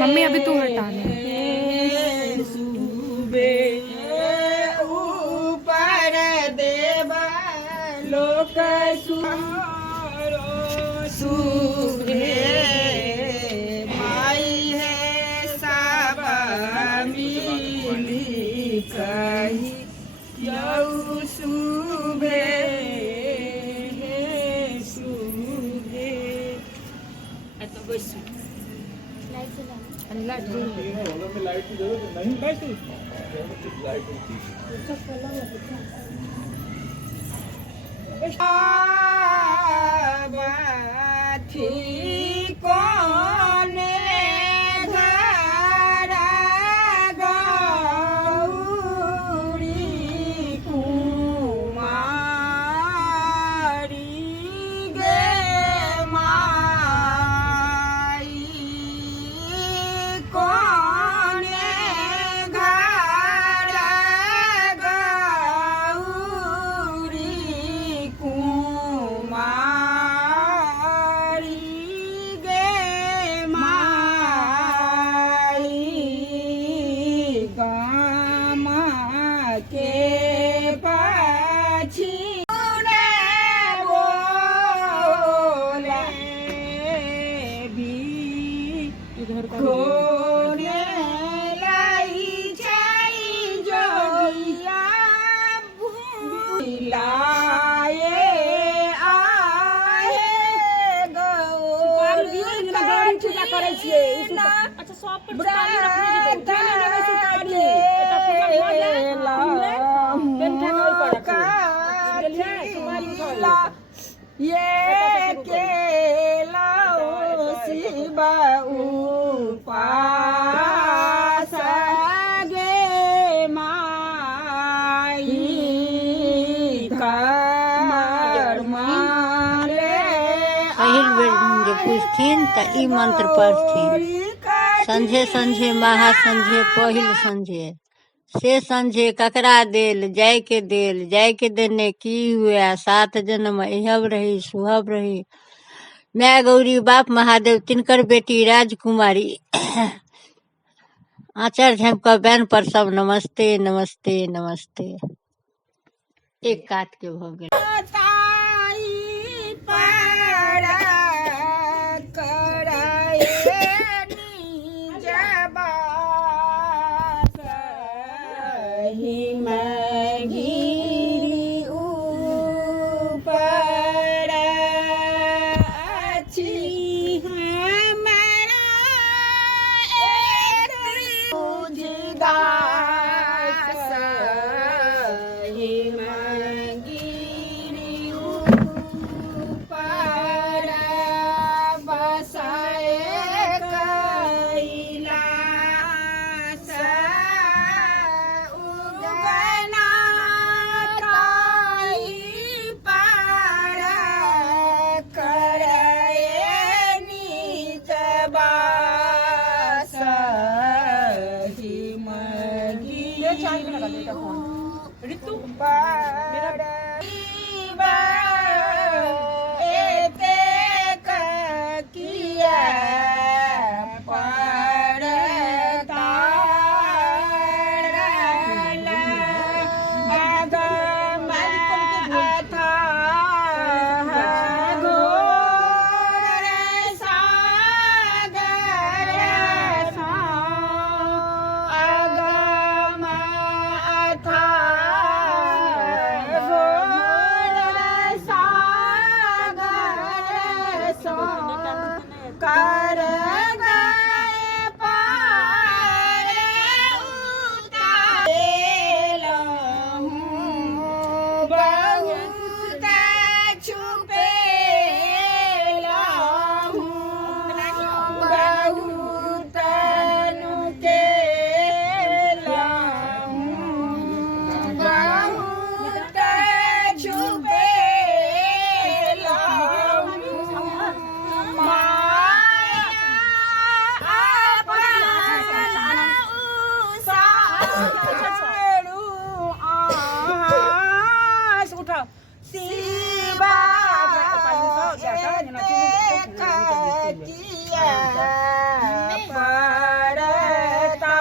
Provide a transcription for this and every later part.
Mummy अभी तू हटा दे। ऊपर देव लोक शुभे माई है सब मिली कही यऊ शुभे शुभे। कोने घर गौरी कुमारी गे माई कोने घर गौरी कुमारी गे माई गामा के पाछी बोले भी खोने लाई छाई जोगिया भूलाए आए गौरी पूजा करे छिए। अच्छा सब पर सुपारी रखने दे सुपारी बेटा पूजा हो जाए पेन ठेका ऊपर रखो ये केलाओ शिवा उपास गे माई मारे पहिल बेर जे पूछथिन तऽ ई मंत्र पढ़थिन संझे संझे महा संझे पहिल संझे से संझे ककरा देल जाय के देने की हुआ 7 जन्म इहब रही सुहब रही। मैं गौरी बाप महादेव तिनकर बेटी राजकुमारी आचार झाँप बैन पर सब नमस्ते नमस्ते नमस्ते। एक काट के भऽ गेल। ऋतु किया पड़ता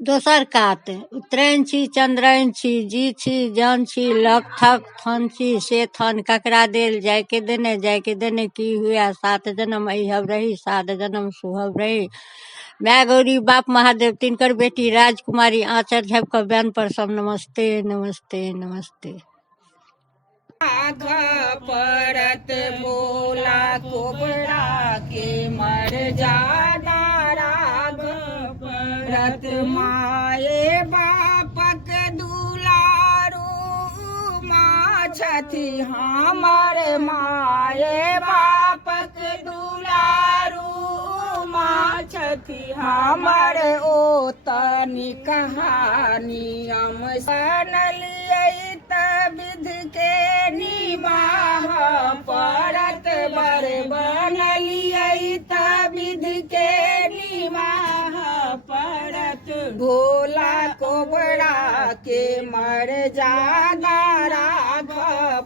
दोसर कात उतरैन छी चंद्रैन छी जी छी जान छी लक थक थन छी से थन ककरा देल जाय के देने की हुआ 7 जन्म अहब रही 7 जन्म सुहब रही। मैं गौरी बाप महादेव तिनकर बेटी राजकुमारी आंचर झप कर बयान पर सब नमस्ते नमस्ते नमस्ते। परत भोला कोबरा के मर जाना राग परत माए बापक दुलारू माँ छथी हमर माए बापक दुलारू माँ छथी हमर ओ तनी कहानी हम सनलियै त विध के निबाह परत बर बनलियै त विध के निबाह परत भोला कोबरा के मर जादा राख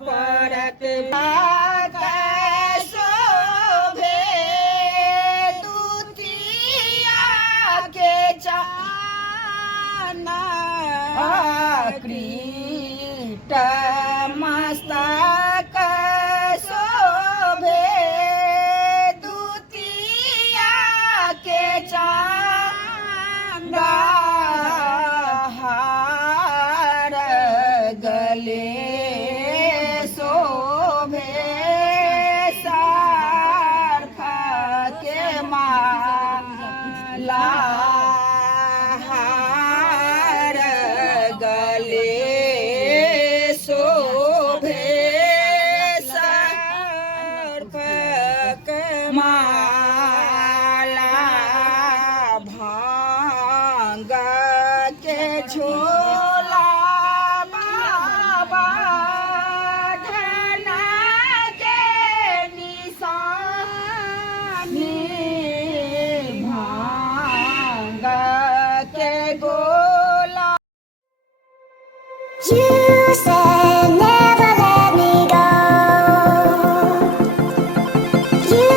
परत शोभे दुतिया के चाना क्रीट मस्तक शोभे दुतिया के चांदा हार गले शोभे सार्फ के माला हार गले शोभे सार्फ के माला भांग के झोला बाबा धना के निशानी भांग के गोला You said never let me go. You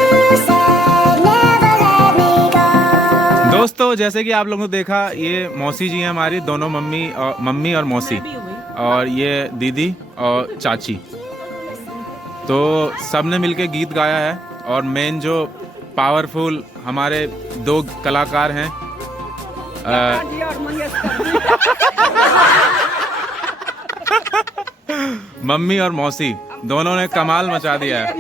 said never let me go. दोस्तों जैसे कि आप लोगों ने देखा ये मौसी जी हैं हमारी दोनों मम्मी और मौसी और ये दीदी और चाची। तो सबने मिलके गीत गाया है और मेन जो पावरफुल हमारे 2 कलाकार हैं मम्मी और मौसी दोनों ने कमाल मचा दिया है।